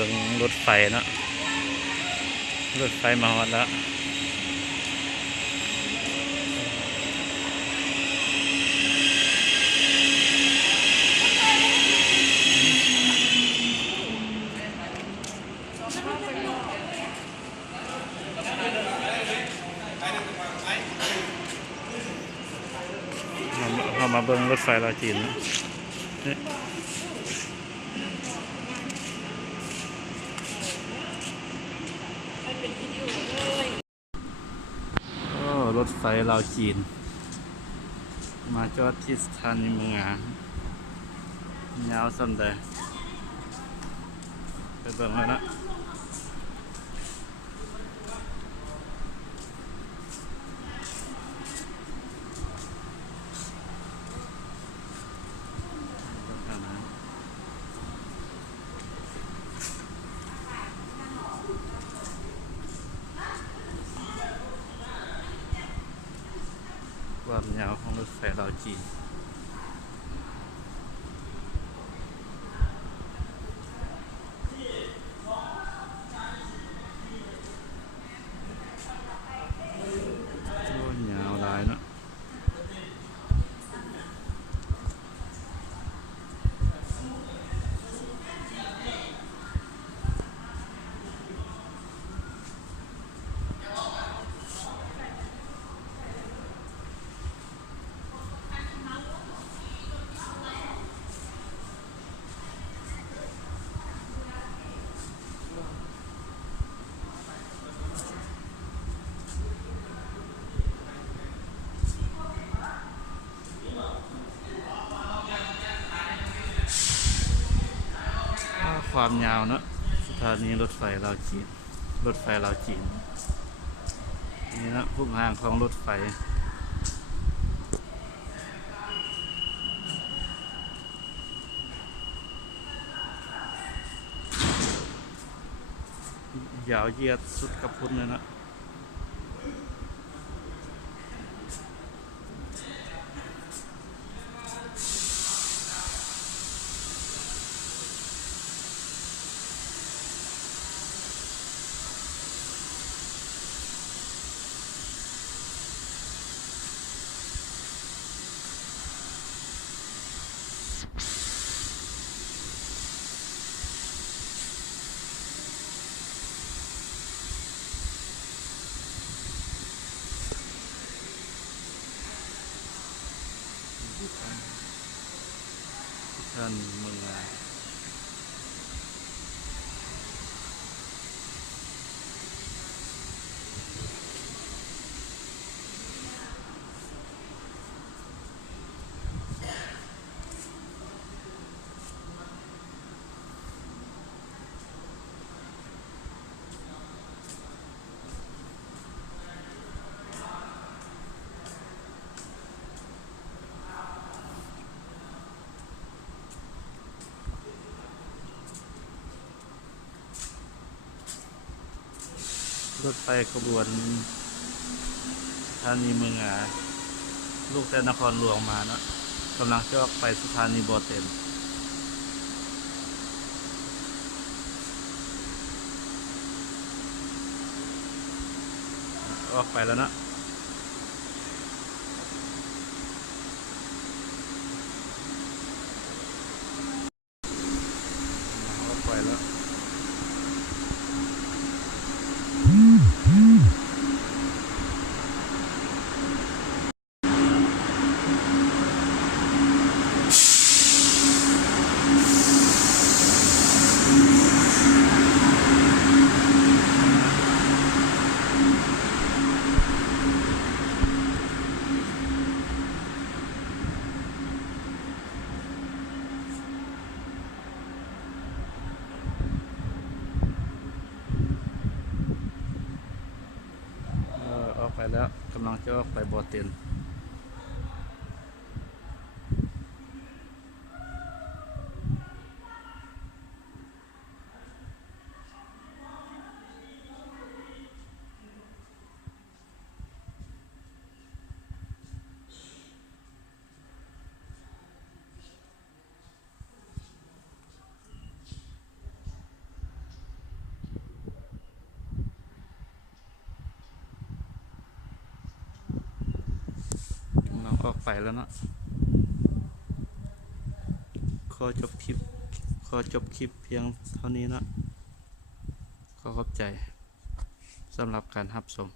บิ่งรถไฟเนาะรถไฟมาฮอดแล้วเรามาเบิ่งรถไฟลาวจีนเนาะรถไฟลาวจีนมาจอดที่สถานีเมืองยาวส่ำใดไปเบิ่งเลยนะความยาวของรถไฟลาวจีนยาวหลายเนาะความยาวเนาะสถานีรถไฟลาวจีนรถไฟลาวจีนนี่นะพุ่มห่างของรถไฟยาวเหยียดสุดกระพุ้นเลยนะท่านเมืองรถไฟขบวนสถานีเมืองลูกแต่นครหลวงมาเนาะกำลังจะออกไปสถานีบ่อเต็มออกไปแล้วเนาะออกไปแล้วออกไปแล้วกำลังจะออกไปบ่อเต็ม ออกไปแล้วเนาะขอจบคลิปเพียงเท่านี้เนาะขอขอบใจสำหรับการรับชม